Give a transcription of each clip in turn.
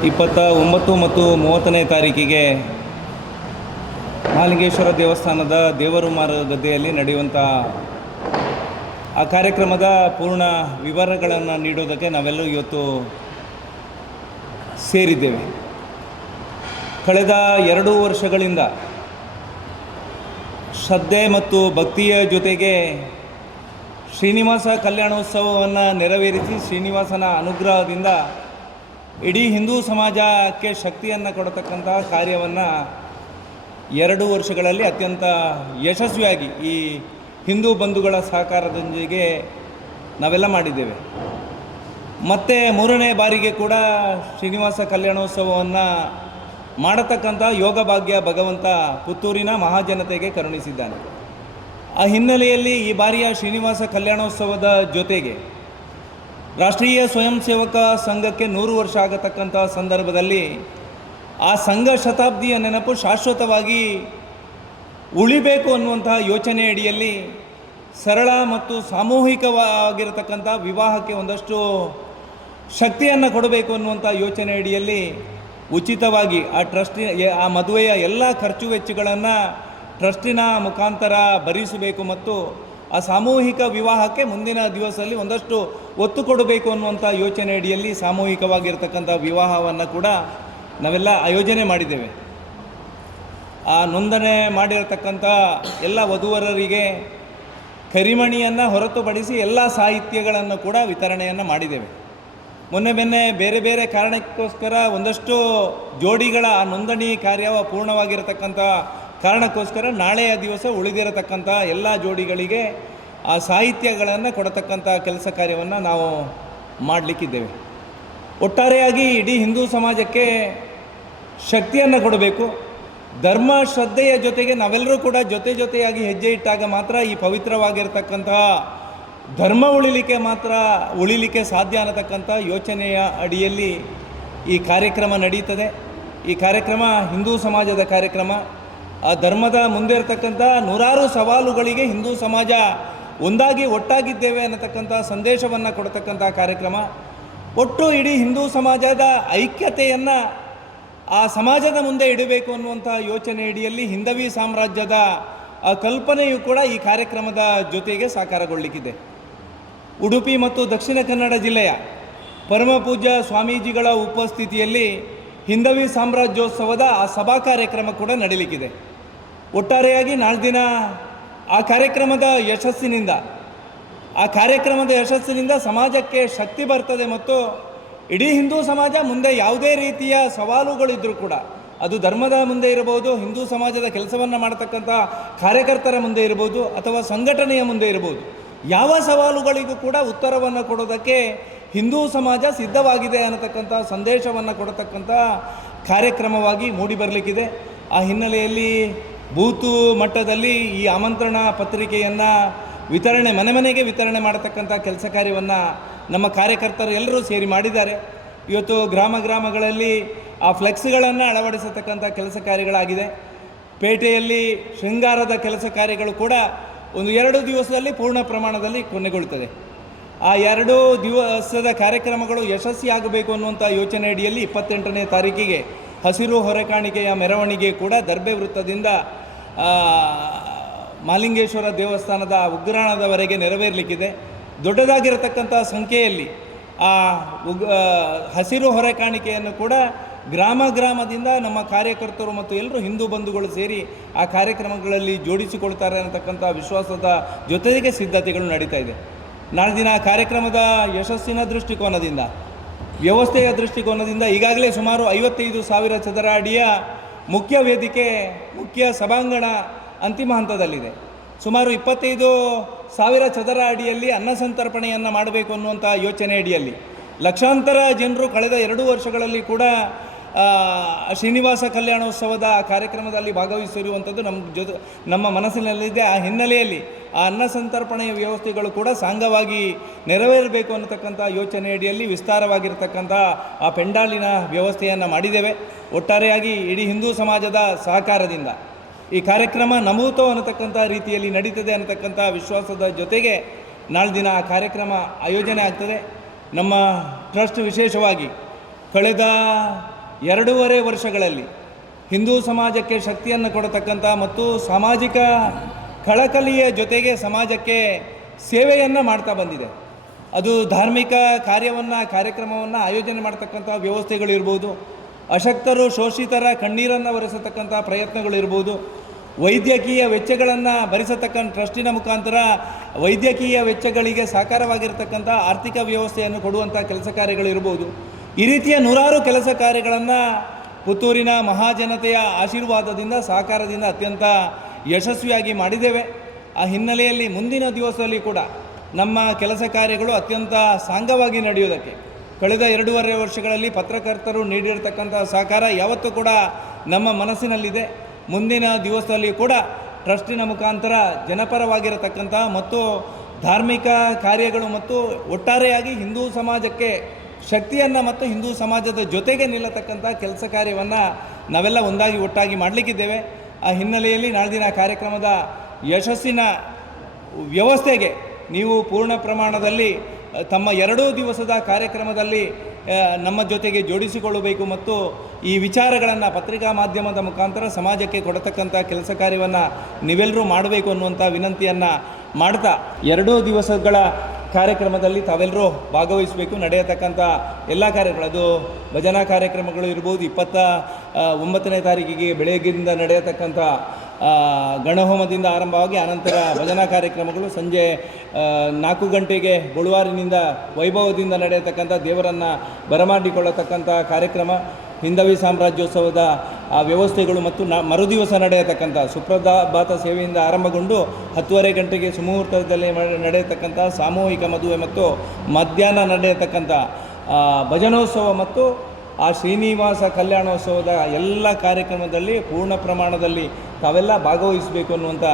29 ಮತ್ತು 30ನೇ ತಾರೀಕಿಗೆ ಮಹಾಲಿಂಗೇಶ್ವರ ದೇವಸ್ಥಾನದ ದೇವರು ಗದ್ದೆಯಲ್ಲಿ ನಡೆಯುವಂಥ ಆ ಕಾರ್ಯಕ್ರಮದ ಪೂರ್ಣ ವಿವರಗಳನ್ನು ನೀಡೋದಕ್ಕೆ ನಾವೆಲ್ಲರೂ ಇವತ್ತು ಸೇರಿದ್ದೇವೆ. ಕಳೆದ 2 ವರ್ಷಗಳಿಂದ ಶ್ರದ್ಧೆ ಮತ್ತು ಭಕ್ತಿಯ ಜೊತೆಗೆ ಶ್ರೀನಿವಾಸ ಕಲ್ಯಾಣೋತ್ಸವವನ್ನು ನೆರವೇರಿಸಿ ಶ್ರೀನಿವಾಸನ ಅನುಗ್ರಹದಿಂದ ಇಡೀ ಹಿಂದೂ ಸಮಾಜಕ್ಕೆ ಶಕ್ತಿಯನ್ನು ಕೊಡತಕ್ಕಂಥ ಕಾರ್ಯವನ್ನು 2 ವರ್ಷಗಳಲ್ಲಿ ಅತ್ಯಂತ ಯಶಸ್ವಿಯಾಗಿ ಈ ಹಿಂದೂ ಬಂಧುಗಳ ಸಹಕಾರದೊಂದಿಗೆ ನಾವೆಲ್ಲ ಮಾಡಿದ್ದೇವೆ. ಮತ್ತು 3ನೇ ಬಾರಿಗೆ ಕೂಡ ಶ್ರೀನಿವಾಸ ಕಲ್ಯಾಣೋತ್ಸವವನ್ನು ಮಾಡತಕ್ಕಂಥ ಯೋಗ ಭಾಗ್ಯ ಭಗವಂತ ಪುತ್ತೂರಿನ ಮಹಾಜನತೆಗೆ ಕರುಣಿಸಿದ್ದಾನೆ. ಆ ಹಿನ್ನೆಲೆಯಲ್ಲಿ ಈ ಬಾರಿಯ ಶ್ರೀನಿವಾಸ ಕಲ್ಯಾಣೋತ್ಸವದ ಜೊತೆಗೆ ರಾಷ್ಟ್ರೀಯ ಸ್ವಯಂ ಸೇವಕ ಸಂಘಕ್ಕೆ 100 ವರ್ಷ ಆಗತಕ್ಕಂಥ ಸಂದರ್ಭದಲ್ಲಿ ಆ ಸಂಘ ಶತಾಬ್ದಿಯ ನೆನಪು ಶಾಶ್ವತವಾಗಿ ಉಳಿಬೇಕು ಅನ್ನುವಂಥ ಯೋಚನೆ ಅಡಿಯಲ್ಲಿ ಸರಳ ಮತ್ತು ಸಾಮೂಹಿಕವಾಗಿರತಕ್ಕಂಥ ವಿವಾಹಕ್ಕೆ ಒಂದಷ್ಟು ಶಕ್ತಿಯನ್ನು ಕೊಡಬೇಕು ಅನ್ನುವಂಥ ಯೋಚನೆ ಅಡಿಯಲ್ಲಿ ಉಚಿತವಾಗಿ ಆ ಮದುವೆಯ ಎಲ್ಲ ಖರ್ಚು ವೆಚ್ಚಗಳನ್ನು ಟ್ರಸ್ಟಿನ ಮುಖಾಂತರ ಭರಿಸಬೇಕು ಮತ್ತು ಆ ಸಾಮೂಹಿಕ ವಿವಾಹಕ್ಕೆ ಮುಂದಿನ ದಿವಸದಲ್ಲಿ ಒಂದಷ್ಟು ಒತ್ತು ಕೊಡಬೇಕು ಅನ್ನುವಂಥ ಯೋಚನೆ ಅಡಿಯಲ್ಲಿ ಸಾಮೂಹಿಕವಾಗಿರ್ತಕ್ಕಂಥ ವಿವಾಹವನ್ನು ಕೂಡ ನಾವೆಲ್ಲ ಆಯೋಜನೆ ಮಾಡಿದ್ದೇವೆ. ಆ ನೋಂದಣಿ ಮಾಡಿರತಕ್ಕಂಥ ಎಲ್ಲ ವಧುವರರಿಗೆ ಕರಿಮಣಿಯನ್ನು ಹೊರತುಪಡಿಸಿ ಎಲ್ಲ ಸಾಹಿತ್ಯಗಳನ್ನು ಕೂಡ ವಿತರಣೆಯನ್ನು ಮಾಡಿದ್ದೇವೆ. ಮೊನ್ನೆ ಬೇರೆ ಬೇರೆ ಕಾರಣಕ್ಕೋಸ್ಕರ ಒಂದಷ್ಟು ಜೋಡಿಗಳ ಆ ನೋಂದಣಿ ಕಾರ್ಯ ಪೂರ್ಣವಾಗಿರತಕ್ಕಂಥ ಕಾರಣಕ್ಕೋಸ್ಕರ ನಾಳೆಯ ದಿವಸ ಉಳಿದಿರತಕ್ಕಂಥ ಎಲ್ಲ ಜೋಡಿಗಳಿಗೆ ಆ ಸಾಹಿತ್ಯಗಳನ್ನು ಕೊಡತಕ್ಕಂಥ ಕೆಲಸ ಕಾರ್ಯವನ್ನು ನಾವು ಮಾಡಲಿಕ್ಕಿದ್ದೇವೆ. ಒಟ್ಟಾರೆಯಾಗಿ ಇಡೀ ಹಿಂದೂ ಸಮಾಜಕ್ಕೆ ಶಕ್ತಿಯನ್ನು ಕೊಡಬೇಕು. ಧರ್ಮ ಶ್ರದ್ಧೆಯ ಜೊತೆಗೆ ನಾವೆಲ್ಲರೂ ಕೂಡ ಜೊತೆಯಾಗಿ ಹೆಜ್ಜೆ ಇಟ್ಟಾಗ ಮಾತ್ರ ಈ ಪವಿತ್ರವಾಗಿರ್ತಕ್ಕಂತಹ ಧರ್ಮ ಉಳಿಲಿಕ್ಕೆ ಸಾಧ್ಯ ಅನ್ನತಕ್ಕಂಥ ಯೋಚನೆಯ ಅಡಿಯಲ್ಲಿ ಈ ಕಾರ್ಯಕ್ರಮ ನಡೀತದೆ. ಈ ಕಾರ್ಯಕ್ರಮ ಹಿಂದೂ ಸಮಾಜದ ಕಾರ್ಯಕ್ರಮ. ಆ ಧರ್ಮದ ಮುಂದೆ ಇರತಕ್ಕಂಥ 100 ಸವಾಲುಗಳಿಗೆ ಹಿಂದೂ ಸಮಾಜ ಒಟ್ಟಾಗಿದ್ದೇವೆ ಅನ್ನತಕ್ಕಂಥ ಸಂದೇಶವನ್ನು ಕೊಡತಕ್ಕಂಥ ಕಾರ್ಯಕ್ರಮ. ಒಟ್ಟು ಇಡೀ ಹಿಂದೂ ಸಮಾಜದ ಐಕ್ಯತೆಯನ್ನು ಆ ಸಮಾಜದ ಮುಂದೆ ಇಡಬೇಕು ಅನ್ನುವಂಥ ಯೋಚನೆ ಅಡಿಯಲ್ಲಿ ಹಿಂದವಿ ಸಾಮ್ರಾಜ್ಯದ ಆ ಕಲ್ಪನೆಯು ಕೂಡ ಈ ಕಾರ್ಯಕ್ರಮದ ಜೊತೆಗೆ ಸಾಕಾರಗೊಳ್ಳಲಿಕ್ಕಿದೆ. ಉಡುಪಿ ಮತ್ತು ದಕ್ಷಿಣ ಕನ್ನಡ ಜಿಲ್ಲೆಯ ಪರಮ ಪೂಜ್ಯ ಸ್ವಾಮೀಜಿಗಳ ಉಪಸ್ಥಿತಿಯಲ್ಲಿ ಹಿಂದವಿ ಸಾಮ್ರಾಜ್ಯೋತ್ಸವದ ಆ ಸಭಾ ಕಾರ್ಯಕ್ರಮ ಕೂಡ ನಡೀಲಿಕ್ಕಿದೆ. ಒಟ್ಟಾರೆಯಾಗಿ ನಾಳೆ ದಿನ ಆ ಕಾರ್ಯಕ್ರಮದ ಯಶಸ್ಸಿನಿಂದ ಸಮಾಜಕ್ಕೆ ಶಕ್ತಿ ಬರ್ತದೆ ಮತ್ತು ಇಡೀ ಹಿಂದೂ ಸಮಾಜ ಮುಂದೆ ಯಾವುದೇ ರೀತಿಯ ಸವಾಲುಗಳಿದ್ದರೂ ಕೂಡ ಅದು ಧರ್ಮದ ಮುಂದೆ ಇರಬಹುದು, ಹಿಂದೂ ಸಮಾಜದ ಕೆಲಸವನ್ನು ಮಾಡತಕ್ಕಂಥ ಕಾರ್ಯಕರ್ತರ ಮುಂದೆ ಇರಬಹುದು ಅಥವಾ ಸಂಘಟನೆಯ ಮುಂದೆ ಇರಬಹುದು, ಯಾವ ಸವಾಲುಗಳಿಗೂ ಕೂಡ ಉತ್ತರವನ್ನು ಕೊಡೋದಕ್ಕೆ ಹಿಂದೂ ಸಮಾಜ ಸಿದ್ಧವಾಗಿದೆ ಅನ್ನತಕ್ಕಂಥ ಸಂದೇಶವನ್ನು ಕೊಡತಕ್ಕಂಥ ಕಾರ್ಯಕ್ರಮವಾಗಿ ಮೂಡಿ ಬರಲಿಕ್ಕಿದೆ. ಆ ಹಿನ್ನೆಲೆಯಲ್ಲಿ ಬೂತು ಮಟ್ಟದಲ್ಲಿ ಈ ಆಮಂತ್ರಣ ಪತ್ರಿಕೆಯನ್ನು ಮನೆಗೆ ವಿತರಣೆ ಮಾಡತಕ್ಕಂಥ ಕೆಲಸ ಕಾರ್ಯವನ್ನು ನಮ್ಮ ಕಾರ್ಯಕರ್ತರು ಎಲ್ಲರೂ ಸೇರಿ ಮಾಡಿದ್ದಾರೆ. ಇವತ್ತು ಗ್ರಾಮಗಳಲ್ಲಿ ಆ ಫ್ಲೆಕ್ಸ್ಗಳನ್ನು ಅಳವಡಿಸತಕ್ಕಂಥ ಕೆಲಸ ಕಾರ್ಯಗಳಾಗಿದೆ. ಪೇಟೆಯಲ್ಲಿ ಶೃಂಗಾರದ ಕೆಲಸ ಕಾರ್ಯಗಳು ಕೂಡ 1-2 ದಿವಸದಲ್ಲಿ ಪೂರ್ಣ ಪ್ರಮಾಣದಲ್ಲಿ ಕೊನೆಗೊಳ್ಳುತ್ತದೆ. ಆ 2 ದಿವಸದ ಕಾರ್ಯಕ್ರಮಗಳು ಯಶಸ್ವಿಯಾಗಬೇಕು ಅನ್ನುವಂಥ ಯೋಚನೆ ಅಡಿಯಲ್ಲಿ 28ನೇ ತಾರೀಕಿಗೆ ಹಸಿರು ಹೊರೆಕಾಣಿಕೆಯ ಮೆರವಣಿಗೆ ಕೂಡ ದರ್ಬೆ ವೃತ್ತದಿಂದ ಮಹಾಲಿಂಗೇಶ್ವರ ದೇವಸ್ಥಾನದ ಉಗ್ರಾಣದವರೆಗೆ ನೆರವೇರಲಿಕ್ಕಿದೆ. ದೊಡ್ಡದಾಗಿರತಕ್ಕಂಥ ಸಂಖ್ಯೆಯಲ್ಲಿ ಆ ಹಸಿರು ಹೊರೆಕಾಣಿಕೆಯನ್ನು ಕೂಡ ಗ್ರಾಮದಿಂದ ನಮ್ಮ ಕಾರ್ಯಕರ್ತರು ಮತ್ತು ಎಲ್ಲರೂ ಹಿಂದೂ ಬಂಧುಗಳು ಸೇರಿ ಆ ಕಾರ್ಯಕ್ರಮಗಳಲ್ಲಿ ಜೋಡಿಸಿಕೊಳ್ತಾರೆ ಅನ್ನತಕ್ಕಂಥ ವಿಶ್ವಾಸದ ಜೊತೆಗೆ ಸಿದ್ಧತೆಗಳು ನಡೀತಾ ಇದೆ. ನಾಳೆ ದಿನ ಕಾರ್ಯಕ್ರಮದ ಯಶಸ್ಸಿನ ದೃಷ್ಟಿಕೋನದಿಂದ, ವ್ಯವಸ್ಥೆಯ ದೃಷ್ಟಿಕೋನದಿಂದ ಈಗಾಗಲೇ ಸುಮಾರು 55,000 ಚದರ ಅಡಿಯ ಮುಖ್ಯ ವೇದಿಕೆ, ಮುಖ್ಯ ಸಭಾಂಗಣ ಅಂತಿಮ ಹಂತದಲ್ಲಿದೆ. ಸುಮಾರು 25,000 ಚದರ ಅಡಿಯಲ್ಲಿ ಅನ್ನ ಸಂತರ್ಪಣೆಯನ್ನು ಮಾಡಬೇಕು ಅನ್ನುವಂಥ ಯೋಚನೆ ಅಡಿಯಲ್ಲಿ ಲಕ್ಷಾಂತರ ಜನರು ಕಳೆದ 2 ವರ್ಷಗಳಲ್ಲಿ ಕೂಡ ಶ್ರೀನಿವಾಸ ಕಲ್ಯಾಣೋತ್ಸವದ ಕಾರ್ಯಕ್ರಮದಲ್ಲಿ ಭಾಗವಹಿಸಿರುವಂಥದ್ದು ನಮ್ಮ ಮನಸ್ಸಿನಲ್ಲಿದೆ. ಆ ಹಿನ್ನೆಲೆಯಲ್ಲಿ ಆ ಅನ್ನ ಸಂತರ್ಪಣೆಯ ವ್ಯವಸ್ಥೆಗಳು ಕೂಡ ಸಾಂಗವಾಗಿ ನೆರವೇರಬೇಕು ಅನ್ನತಕ್ಕಂಥ ಯೋಚನೆ ಅಡಿಯಲ್ಲಿ ವಿಸ್ತಾರವಾಗಿರ್ತಕ್ಕಂಥ ಆ ಪೆಂಡಾಲಿನ ವ್ಯವಸ್ಥೆಯನ್ನು ಮಾಡಿದ್ದೇವೆ. ಒಟ್ಟಾರೆಯಾಗಿ ಇಡೀ ಹಿಂದೂ ಸಮಾಜದ ಸಹಕಾರದಿಂದ ಈ ಕಾರ್ಯಕ್ರಮ ನಮೂತೋ ಅನ್ನತಕ್ಕಂಥ ರೀತಿಯಲ್ಲಿ ನಡೀತದೆ ಅನ್ನತಕ್ಕಂಥ ವಿಶ್ವಾಸದ ಜೊತೆಗೆ ನಾಳೆ ದಿನ ಆ ಕಾರ್ಯಕ್ರಮ ಆಯೋಜನೆ ಆಗ್ತದೆ. ನಮ್ಮ ಟ್ರಸ್ಟ್ ವಿಶೇಷವಾಗಿ ಕಳೆದ 2.5 ವರ್ಷಗಳಲ್ಲಿ ಹಿಂದೂ ಸಮಾಜಕ್ಕೆ ಶಕ್ತಿಯನ್ನು ಕೊಡತಕ್ಕಂಥ ಮತ್ತು ಸಾಮಾಜಿಕ ಕಳಕಳಿಯ ಜೊತೆಗೆ ಸಮಾಜಕ್ಕೆ ಸೇವೆಯನ್ನು ಮಾಡ್ತಾ ಬಂದಿದೆ. ಅದು ಧಾರ್ಮಿಕ ಕಾರ್ಯಕ್ರಮವನ್ನು ಆಯೋಜನೆ ಮಾಡ್ತಕ್ಕಂಥ ವ್ಯವಸ್ಥೆಗಳಿರ್ಬೋದು, ಅಶಕ್ತರು ಶೋಷಿತರ ಕಣ್ಣೀರನ್ನು ಒರೆಸತಕ್ಕಂಥ ಪ್ರಯತ್ನಗಳಿರ್ಬೋದು, ವೈದ್ಯಕೀಯ ವೆಚ್ಚಗಳನ್ನು ಭರಿಸತಕ್ಕಂಥ ಟ್ರಸ್ಟಿನ ಮುಖಾಂತರ ವೈದ್ಯಕೀಯ ವೆಚ್ಚಗಳಿಗೆ ಸಾಕಾರವಾಗಿರ್ತಕ್ಕಂಥ ಆರ್ಥಿಕ ವ್ಯವಸ್ಥೆಯನ್ನು ಕೊಡುವಂಥ ಕೆಲಸ ಕಾರ್ಯಗಳಿರ್ಬೋದು. ಈ ರೀತಿಯ ನೂರಾರು ಕೆಲಸ ಕಾರ್ಯಗಳನ್ನು ಪುತ್ತೂರಿನ ಮಹಾಜನತೆಯ ಆಶೀರ್ವಾದದಿಂದ ಸಹಕಾರದಿಂದ ಅತ್ಯಂತ ಯಶಸ್ವಿಯಾಗಿ ಮಾಡಿದ್ದೇವೆ. ಆ ಹಿನ್ನೆಲೆಯಲ್ಲಿ ಮುಂದಿನ ದಿವಸದಲ್ಲಿ ಕೂಡ ನಮ್ಮ ಕೆಲಸ ಕಾರ್ಯಗಳು ಅತ್ಯಂತ ಸಾಂಗವಾಗಿ ನಡೆಯುವುದಕ್ಕೆ ಕಳೆದ 2.5 ವರ್ಷಗಳಲ್ಲಿ ಪತ್ರಕರ್ತರು ನೀಡಿರತಕ್ಕಂಥ ಸಹಕಾರ ಯಾವತ್ತೂ ಕೂಡ ನಮ್ಮ ಮನಸ್ಸಿನಲ್ಲಿದೆ. ಮುಂದಿನ ದಿವಸದಲ್ಲಿ ಕೂಡ ಟ್ರಸ್ಟಿನ ಮುಖಾಂತರ ಜನಪರವಾಗಿರತಕ್ಕಂಥ ಮತ್ತು ಧಾರ್ಮಿಕ ಕಾರ್ಯಗಳು ಮತ್ತು ಒಟ್ಟಾರೆಯಾಗಿ ಹಿಂದೂ ಸಮಾಜಕ್ಕೆ ಶಕ್ತಿಯನ್ನು ಮತ್ತು ಹಿಂದೂ ಸಮಾಜದ ಜೊತೆಗೆ ನಿಲ್ಲತಕ್ಕಂಥ ಕೆಲಸ ಕಾರ್ಯವನ್ನು ನಾವೆಲ್ಲ ಒಟ್ಟಾಗಿ ಮಾಡಲಿಕ್ಕಿದ್ದೇವೆ. ಆ ಹಿನ್ನೆಲೆಯಲ್ಲಿ ನಾಳಿನ ಕಾರ್ಯಕ್ರಮದ ಯಶಸ್ಸಿನ ವ್ಯವಸ್ಥೆಗೆ ನೀವು ಪೂರ್ಣ ಪ್ರಮಾಣದಲ್ಲಿ ತಮ್ಮ 2 ದಿವಸದ ಕಾರ್ಯಕ್ರಮದಲ್ಲಿ ನಮ್ಮ ಜೊತೆಗೆ ಜೋಡಿಸಿಕೊಳ್ಳಬೇಕು ಮತ್ತು ಈ ವಿಚಾರಗಳನ್ನು ಪತ್ರಿಕಾ ಮಾಧ್ಯಮದ ಮುಖಾಂತರ ಸಮಾಜಕ್ಕೆ ಕೊಡತಕ್ಕಂಥ ಕೆಲಸ ಕಾರ್ಯವನ್ನು ನೀವೆಲ್ಲರೂ ಮಾಡಬೇಕು ಅನ್ನುವಂಥ ವಿನಂತಿಯನ್ನು ಮಾಡ್ತಾ 2 ದಿವಸಗಳ ಕಾರ್ಯಕ್ರಮದಲ್ಲಿ ತಾವೆಲ್ಲರೂ ಭಾಗವಹಿಸಬೇಕು. ನಡೆಯತಕ್ಕಂಥ ಎಲ್ಲ ಕಾರ್ಯಗಳು, ಅದು ಭಜನಾ ಕಾರ್ಯಕ್ರಮಗಳು ಇರ್ಬೋದು, 29ನೇ ತಾರೀಕಿಗೆ ಬೆಳಗ್ಗೆಯಿಂದ ನಡೆಯತಕ್ಕಂಥ ಗಣಹೋಮದಿಂದ ಆರಂಭವಾಗಿ ಅನಂತರ ಭಜನಾ ಕಾರ್ಯಕ್ರಮಗಳು, ಸಂಜೆ 4 ಗಂಟೆಗೆ ಬಳುವಾರಿನಿಂದ ವೈಭವದಿಂದ ನಡೆಯತಕ್ಕಂಥ ದೇವರನ್ನು ಬರಮಾಡಿಕೊಳ್ಳತಕ್ಕಂಥ ಕಾರ್ಯಕ್ರಮ, ಹಿಂದವಿ ಸಾಮ್ರಾಜ್ಯೋತ್ಸವದ ವ್ಯವಸ್ಥೆಗಳು ಮತ್ತು ಮರುದಿವಸ ನಡೆಯತಕ್ಕಂಥ ಸುಪ್ರಭಾತ ಸೇವೆಯಿಂದ ಆರಂಭಗೊಂಡು 10:30 ಗಂಟೆಗೆ ಸುಮುಹೂರ್ತದಲ್ಲಿ ನಡೆಯತಕ್ಕಂಥ ಸಾಮೂಹಿಕ ಮದುವೆ ಮತ್ತು ಮಧ್ಯಾಹ್ನ ನಡೆಯತಕ್ಕಂಥ ಭಜನೋತ್ಸವ ಮತ್ತು ಆ ಶ್ರೀನಿವಾಸ ಕಲ್ಯಾಣೋತ್ಸವದ ಎಲ್ಲ ಕಾರ್ಯಕ್ರಮದಲ್ಲಿ ಪೂರ್ಣ ಪ್ರಮಾಣದಲ್ಲಿ ತಾವೆಲ್ಲ ಭಾಗವಹಿಸಬೇಕು ಅನ್ನುವಂಥ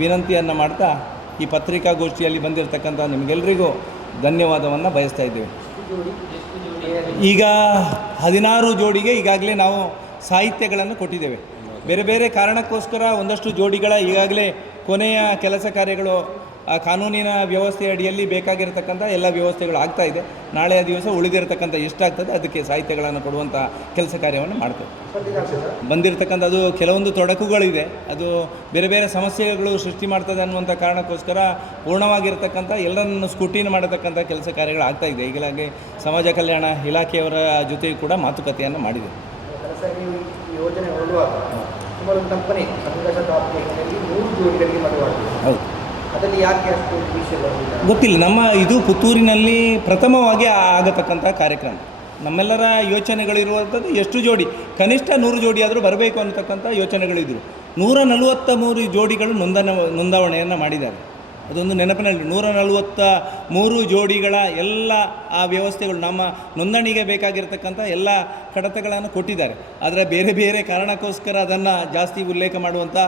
ವಿನಂತಿಯನ್ನು ಮಾಡ್ತಾ ಈ ಪತ್ರಿಕಾಗೋಷ್ಠಿಯಲ್ಲಿ ಬಂದಿರತಕ್ಕಂಥ ನಿಮಗೆಲ್ಲರಿಗೂ ಧನ್ಯವಾದವನ್ನು ಬಯಸ್ತಾ ಇದ್ದೇವೆ. ಈಗ 16 ಜೋಡಿಗೆ ಈಗಾಗಲೇ ನಾವು ಸಾಹಿತ್ಯಗಳನ್ನು ಕೊಟ್ಟಿದ್ದೇವೆ. ಬೇರೆ ಬೇರೆ ಕಾರಣಕ್ಕೋಸ್ಕರ ಒಂದಷ್ಟು ಜೋಡಿಗಳ ಈಗಾಗಲೇ ಕೊನೆಯ ಕೆಲಸ ಕಾರ್ಯಗಳು ಕಾನೂನಿನ ವ್ಯವಸ್ಥೆ ಅಡಿಯಲ್ಲಿ ಬೇಕಾಗಿರತಕ್ಕಂಥ ಎಲ್ಲ ವ್ಯವಸ್ಥೆಗಳು ಆಗ್ತಾ ಇದೆ. ನಾಳೆಯ ದಿವಸ ಉಳಿದಿರತಕ್ಕಂಥ ಎಷ್ಟಾಗ್ತದೆ ಅದಕ್ಕೆ ಸಾಹಿತ್ಯಗಳನ್ನು ಕೊಡುವಂಥ ಕೆಲಸ ಕಾರ್ಯವನ್ನು ಮಾಡ್ತೇವೆ. ಬಂದಿರತಕ್ಕಂಥದ್ದು ಕೆಲವೊಂದು ತೊಡಕುಗಳಿದೆ, ಅದು ಬೇರೆ ಬೇರೆ ಸಮಸ್ಯೆಗಳು ಸೃಷ್ಟಿ ಮಾಡ್ತದೆ ಅನ್ನುವಂಥ ಕಾರಣಕ್ಕೋಸ್ಕರ ಪೂರ್ಣವಾಗಿರ್ತಕ್ಕಂಥ ಎಲ್ಲರನ್ನು ಸ್ಕೂಟಿನ ಮಾಡತಕ್ಕಂಥ ಕೆಲಸ ಕಾರ್ಯಗಳು ಆಗ್ತಾ ಇದೆ. ಈಗಲಾಗಿ ಸಮಾಜ ಕಲ್ಯಾಣ ಇಲಾಖೆಯವರ ಜೊತೆ ಕೂಡ ಮಾತುಕತೆಯನ್ನು ಮಾಡಿದೆ. ಯೋಜನೆ ಹೊರಡುವಾಗ ಸುಮಾರು ಕಂಪನಿ ಹೌದು, ಅದರಲ್ಲಿ ಯಾಕೆ ಅಷ್ಟು ಗೊತ್ತಿಲ್ಲ. ನಮ್ಮ ಇದು ಪುತ್ತೂರಿನಲ್ಲಿ ಪ್ರಥಮವಾಗಿ ಆಗತಕ್ಕಂಥ ಕಾರ್ಯಕ್ರಮ. ನಮ್ಮೆಲ್ಲರ ಯೋಚನೆಗಳಿರುವಂಥದ್ದು ಎಷ್ಟು ಜೋಡಿ, ಕನಿಷ್ಠ 100 ಜೋಡಿ ಆದರೂ ಬರಬೇಕು ಅನ್ನತಕ್ಕಂಥ ಯೋಚನೆಗಳಿದ್ದರು. 143 ಜೋಡಿಗಳು ನೋಂದಾವಣೆಯನ್ನು ಮಾಡಿದ್ದಾರೆ. ಅದೊಂದು ನೆನಪಿನಲ್ಲಿ 143 ಜೋಡಿಗಳ ಎಲ್ಲ ಆ ವ್ಯವಸ್ಥೆಗಳು ನಮ್ಮ ನೋಂದಣಿಗೆ ಬೇಕಾಗಿರ್ತಕ್ಕಂಥ ಎಲ್ಲ ಕಡತಗಳನ್ನು ಕೊಟ್ಟಿದ್ದಾರೆ. ಆದರೆ ಬೇರೆ ಬೇರೆ ಕಾರಣಕ್ಕೋಸ್ಕರ ಅದನ್ನು ಜಾಸ್ತಿ ಉಲ್ಲೇಖ ಮಾಡುವಂಥ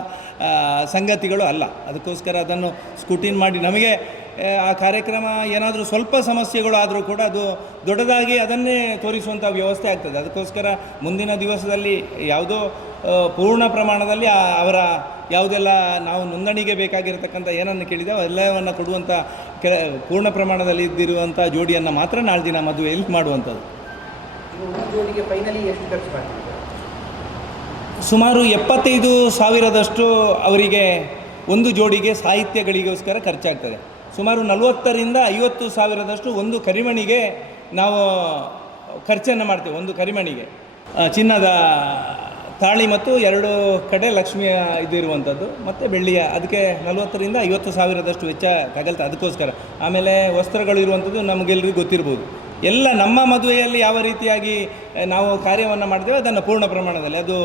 ಸಂಗತಿಗಳು ಅಲ್ಲ. ಅದಕ್ಕೋಸ್ಕರ ಅದನ್ನು ಸ್ಕೂಟಿನ್ ಮಾಡಿ ನಮಗೆ ಆ ಕಾರ್ಯಕ್ರಮ ಏನಾದರೂ ಸ್ವಲ್ಪ ಸಮಸ್ಯೆಗಳು ಆದರೂ ಕೂಡ ಅದು ದೊಡ್ಡದಾಗಿ ಅದನ್ನೇ ತೋರಿಸುವಂಥ ವ್ಯವಸ್ಥೆ ಆಗ್ತದೆ. ಅದಕ್ಕೋಸ್ಕರ ಮುಂದಿನ ದಿವಸದಲ್ಲಿ ಯಾವುದೋ ಪೂರ್ಣ ಪ್ರಮಾಣದಲ್ಲಿ ಅವರ ಯಾವುದೆಲ್ಲ ನಾವು ನೋಂದಣಿಗೆ ಬೇಕಾಗಿರತಕ್ಕಂಥ ಏನನ್ನು ಕೇಳಿದೆವು ಎಲ್ಲವನ್ನು ಕೊಡುವಂಥ ಪೂರ್ಣ ಪ್ರಮಾಣದಲ್ಲಿ ಇದ್ದಿರುವಂಥ ಜೋಡಿಯನ್ನು ಮಾತ್ರ ನಾಳೆ ದಿನ ಮದುವೆಯಲ್ಲಿ ಮಾಡುವಂಥದ್ದು. ಸುಮಾರು 75,000ದಷ್ಟು ಅವರಿಗೆ ಒಂದು ಜೋಡಿಗೆ ಸಾಹಿತ್ಯಗಳಿಗೋಸ್ಕರ ಖರ್ಚಾಗ್ತದೆ. ಸುಮಾರು 40,000ರಿಂದ 50,000ದಷ್ಟು ಒಂದು ಕರಿಮಣಿಗೆ ನಾವು ಖರ್ಚನ್ನು ಮಾಡ್ತೇವೆ. ಒಂದು ಕರಿಮಣಿಗೆ ಚಿನ್ನದ ತಾಳಿ ಮತ್ತು 2 ಕಡೆ ಲಕ್ಷ್ಮಿಯ ಇದಿರುವಂಥದ್ದು ಮತ್ತು ಬೆಳ್ಳಿಯ, ಅದಕ್ಕೆ 40,000ರಿಂದ 50,000ದಷ್ಟು ವೆಚ್ಚ ತಗಲ್ತಾ. ಅದಕ್ಕೋಸ್ಕರ ಆಮೇಲೆ ವಸ್ತ್ರಗಳು ಇರುವಂಥದ್ದು ನಮಗೆಲ್ಲರಿಗೂ ಗೊತ್ತಿರ್ಬೋದು. ಎಲ್ಲ ನಮ್ಮ ಮದುವೆಯಲ್ಲಿ ಯಾವ ರೀತಿಯಾಗಿ ನಾವು ಕಾರ್ಯವನ್ನು ಮಾಡ್ತೇವೆ ಅದನ್ನು ಪೂರ್ಣ ಪ್ರಮಾಣದಲ್ಲಿ, ಅದು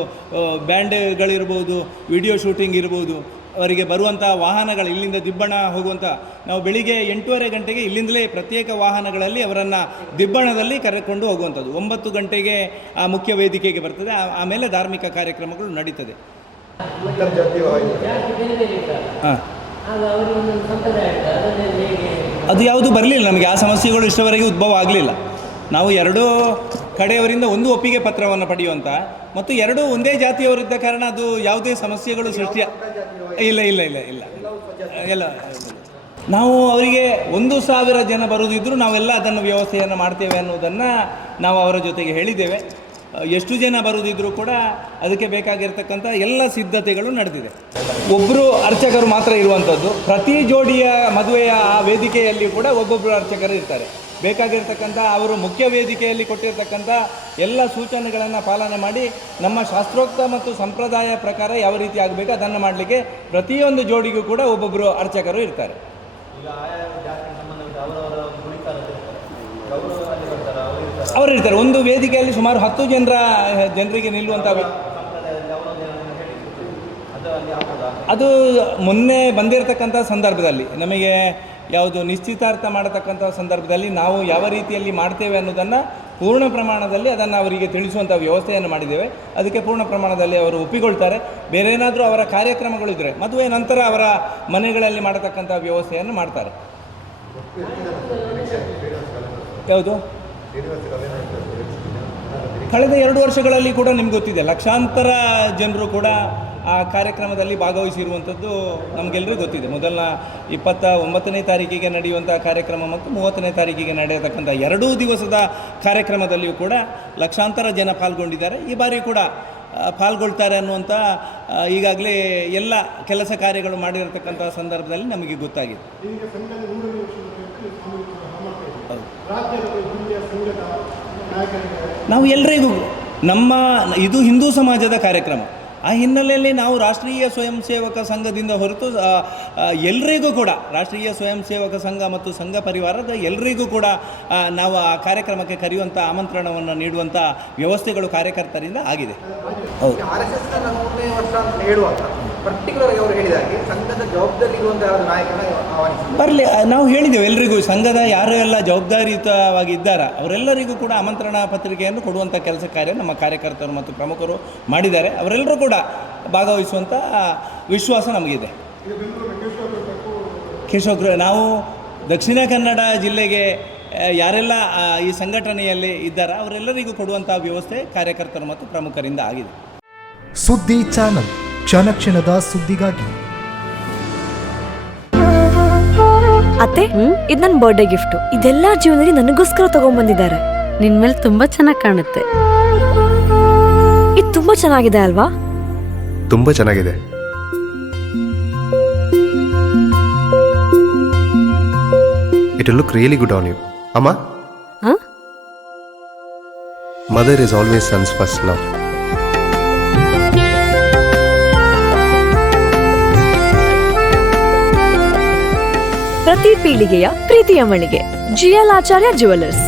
ಬ್ಯಾಂಡ್ಗಳಿರ್ಬೋದು, ವಿಡಿಯೋ ಶೂಟಿಂಗ್ ಇರ್ಬೋದು, ಅವರಿಗೆ ಬರುವಂಥ ವಾಹನಗಳು ಇಲ್ಲಿಂದ ದಿಬ್ಬಣ ಹೋಗುವಂಥ, ನಾವು ಬೆಳಿಗ್ಗೆ 8:30 ಗಂಟೆಗೆ ಇಲ್ಲಿಂದಲೇ ಪ್ರತ್ಯೇಕ ವಾಹನಗಳಲ್ಲಿ ಅವರನ್ನು ದಿಬ್ಬಣದಲ್ಲಿ ಕರೆದುಕೊಂಡು ಹೋಗುವಂಥದ್ದು. 9 ಗಂಟೆಗೆ ಆ ಮುಖ್ಯ ವೇದಿಕೆಗೆ ಬರ್ತದೆ. ಆಮೇಲೆ ಧಾರ್ಮಿಕ ಕಾರ್ಯಕ್ರಮಗಳು ನಡೀತದೆ. ಹಾಂ, ಅದು ಯಾವುದು ಬರಲಿಲ್ಲ ನಮಗೆ. ಆ ಸಮಸ್ಯೆಗಳು ಇಷ್ಟವರೆಗೆ ಉದ್ಭವ ಆಗಲಿಲ್ಲ. ನಾವು 2 ಕಡೆಯವರಿಂದ ಒಂದು ಒಪ್ಪಿಗೆ ಪತ್ರವನ್ನು ಪಡೆಯುವಂಥ ಮತ್ತು 2 ಒಂದೇ ಜಾತಿಯವರಿದ್ದ ಕಾರಣ ಅದು ಯಾವುದೇ ಸಮಸ್ಯೆಗಳು ಸೃಷ್ಟಿಯ ಇಲ್ಲ ಇಲ್ಲ ಇಲ್ಲ ಇಲ್ಲ ಎಲ್ಲ ನಾವು ಅವರಿಗೆ 1,000 ಜನ ಬರುವುದಿದ್ದರೂ ನಾವೆಲ್ಲ ಅದನ್ನು ವ್ಯವಸ್ಥೆಯನ್ನು ಮಾಡ್ತೇವೆ ಅನ್ನೋದನ್ನು ನಾವು ಅವರ ಜೊತೆಗೆ ಹೇಳಿದ್ದೇವೆ. ಎಷ್ಟು ಜನ ಬರುವುದಿದ್ರೂ ಕೂಡ ಅದಕ್ಕೆ ಬೇಕಾಗಿರ್ತಕ್ಕಂಥ ಎಲ್ಲ ಸಿದ್ಧತೆಗಳು ನಡೆದಿದೆ. ಒಬ್ಬರು ಅರ್ಚಕರು ಮಾತ್ರ ಇರುವಂಥದ್ದು. ಪ್ರತಿ ಜೋಡಿಯ ಮದುವೆಯ ಆ ವೇದಿಕೆಯಲ್ಲಿ ಕೂಡ ಒಬ್ಬೊಬ್ಬರು ಅರ್ಚಕರು ಇರ್ತಾರೆ. ಬೇಕಾಗಿರ್ತಕ್ಕಂಥ ಅವರು ಮುಖ್ಯ ವೇದಿಕೆಯಲ್ಲಿ ಕೊಟ್ಟಿರ್ತಕ್ಕಂಥ ಎಲ್ಲ ಸೂಚನೆಗಳನ್ನು ಪಾಲನೆ ಮಾಡಿ ನಮ್ಮ ಶಾಸ್ತ್ರೋಕ್ತ ಮತ್ತು ಸಂಪ್ರದಾಯ ಪ್ರಕಾರ ಯಾವ ರೀತಿ ಆಗಬೇಕು ಅದನ್ನು ಮಾಡಲಿಕ್ಕೆ ಪ್ರತಿಯೊಂದು ಜೋಡಿಗೂ ಕೂಡ ಒಬ್ಬೊಬ್ಬರು ಅರ್ಚಕರು ಇರ್ತಾರೆ. ಅವರು ಇರ್ತಾರೆ. ಒಂದು ವೇದಿಕೆಯಲ್ಲಿ ಸುಮಾರು 10 ಜನರಿಗೆ ನಿಲ್ಲುವಂಥ ಅದು ಮೊನ್ನೆ ಬಂದಿರತಕ್ಕಂಥ ಸಂದರ್ಭದಲ್ಲಿ ನಮಗೆ ಯಾವುದು ನಿಶ್ಚಿತಾರ್ಥ ಮಾಡತಕ್ಕಂಥ ಸಂದರ್ಭದಲ್ಲಿ ನಾವು ಯಾವ ರೀತಿಯಲ್ಲಿ ಮಾಡ್ತೇವೆ ಅನ್ನೋದನ್ನು ಪೂರ್ಣ ಪ್ರಮಾಣದಲ್ಲಿ ಅದನ್ನು ಅವರಿಗೆ ತಿಳಿಸುವಂಥ ವ್ಯವಸ್ಥೆಯನ್ನು ಮಾಡಿದ್ದೇವೆ. ಅದಕ್ಕೆ ಪೂರ್ಣ ಪ್ರಮಾಣದಲ್ಲಿ ಅವರು ಒಪ್ಪಿಕೊಳ್ತಾರೆ. ಬೇರೆ ಏನಾದರೂ ಅವರ ಕಾರ್ಯಕ್ರಮಗಳಿದ್ದರೆ ಮದುವೆ ನಂತರ ಅವರ ಮನೆಗಳಲ್ಲಿ ಮಾಡತಕ್ಕಂಥ ವ್ಯವಸ್ಥೆಯನ್ನು ಮಾಡ್ತಾರೆ. ಯಾವುದು ಕಳೆದ 2 ವರ್ಷಗಳಲ್ಲಿ ಕೂಡ ನಿಮ್ಗೆ ಗೊತ್ತಿದೆ, ಲಕ್ಷಾಂತರ ಜನರು ಕೂಡ ಆ ಕಾರ್ಯಕ್ರಮದಲ್ಲಿ ಭಾಗವಹಿಸಿರುವಂಥದ್ದು ನಮಗೆಲ್ಲರಿಗೂ ಗೊತ್ತಿದೆ. ಮೊದಲ 29ನೇ ತಾರೀಕಿಗೆ ನಡೆಯುವಂಥ ಕಾರ್ಯಕ್ರಮ ಮತ್ತು 30ನೇ ತಾರೀಕಿಗೆ ನಡೆಯತಕ್ಕಂಥ 2 ದಿವಸದ ಕಾರ್ಯಕ್ರಮದಲ್ಲಿಯೂ ಕೂಡ ಲಕ್ಷಾಂತರ ಜನ ಪಾಲ್ಗೊಂಡಿದ್ದಾರೆ. ಈ ಬಾರಿ ಕೂಡ ಪಾಲ್ಗೊಳ್ತಾರೆ ಅನ್ನುವಂಥ ಈಗಾಗಲೇ ಎಲ್ಲ ಕೆಲಸ ಕಾರ್ಯಗಳು ಮಾಡಿರತಕ್ಕಂಥ ಸಂದರ್ಭದಲ್ಲಿ ನಮಗೆ ಗೊತ್ತಾಗಿದೆ. ನಾವು ಎಲ್ಲರಿಗೂ ಇದು ಹಿಂದೂ ಸಮಾಜದ ಕಾರ್ಯಕ್ರಮ. ಆ ಹಿನ್ನೆಲೆಯಲ್ಲಿ ನಾವು ರಾಷ್ಟ್ರೀಯ ಸ್ವಯಂ ಸೇವಕ ಸಂಘದಿಂದ ಹೊರತು ಎಲ್ಲರಿಗೂ ಕೂಡ ರಾಷ್ಟ್ರೀಯ ಸ್ವಯಂ ಸೇವಕ ಸಂಘ ಮತ್ತು ಸಂಘ ಪರಿವಾರದ ಎಲ್ಲರಿಗೂ ಕೂಡ ನಾವು ಆ ಕಾರ್ಯಕ್ರಮಕ್ಕೆ ಕರೆಯುವಂಥ ಆಮಂತ್ರಣವನ್ನು ನೀಡುವಂಥ ವ್ಯವಸ್ಥೆಗಳು ಕಾರ್ಯಕರ್ತರಿಂದ ಆಗಿದೆ. ಹೌದು. RSS ವರ್ಷ ಅಂತ ಹೇಳುವಾಗ ಪರ್ಟಿಕ್ಯುಲರ್ ಅವರು ಹೇಳಿದಾಗೆ ಸಂಘದ ಜವಾಬ್ದಾರಿ ಇರುವಂತಹ ನಾಯಕನ ಬರಲಿ. ನಾವು ಹೇಳಿದ್ದೇವೆ ಎಲ್ಲರಿಗೂ, ಸಂಘದ ಯಾರು ಎಲ್ಲ ಜವಾಬ್ದಾರಿಯುತವಾಗಿ ಇದ್ದಾರೆ ಅವರೆಲ್ಲರಿಗೂ ಕೂಡ ಆಮಂತ್ರಣ ಪತ್ರಿಕೆಯನ್ನು ಕೊಡುವಂಥ ಕೆಲಸ ಕಾರ್ಯ ನಮ್ಮ ಕಾರ್ಯಕರ್ತರು ಮತ್ತು ಪ್ರಮುಖರು ಮಾಡಿದ್ದಾರೆ. ಅವರೆಲ್ಲರೂ ಕೂಡ ಭಾಗವಹಿಸುವಂಥ ವಿಶ್ವಾಸ ನಮಗಿದೆ. ನಾವು ದಕ್ಷಿಣ ಕನ್ನಡ ಜಿಲ್ಲೆಗೆ ಯಾರೆಲ್ಲ ಈ ಸಂಘಟನೆಯಲ್ಲಿ ಇದ್ದಾರೆ ಅವರೆಲ್ಲರಿಗೂ ಕೊಡುವಂಥ ವ್ಯವಸ್ಥೆ ಕಾರ್ಯಕರ್ತರು ಮತ್ತು ಪ್ರಮುಖರಿಂದ ಆಗಿದೆ. ಸುದ್ದಿ ಚಾನಲ್, ಕ್ಷಣ ಕ್ಷಣದ ಸುದ್ದಿಗಾಗಿ. ಅತ್ತೆ, ಇದು ನನ್ನ ಬರ್ಡೇ ಗಿಫ್ಟ್. ಇದೆಲ್ಲ ಜೀವನದಲ್ಲಿ ನನಗೋಸ್ಕರ ತಗೊಂಡ್ಬಂದಿದ್ದಾರೆ. ನಿನ್ ಮೇಲೆ ತುಂಬಾ ಚೆನ್ನಾಗಿ ಕಾಣುತ್ತೆ. ಇದು ತುಂಬಾ ಚೆನ್ನಾಗಿದೆ ಅಲ್ವಾ? ತುಂಬಾ ಚೆನ್ನಾಗಿದೆ. It will look really good on you. Amma? Huh? Mother is always son's first love. ಪ್ರತಿ ಪೀಳಿಗೆಯ ಪ್ರೀತಿಯ ಮಳಿಗೆ GL ಆಚಾರ್ಯ ಜುವೆಲ್ಲರ್ಸ್.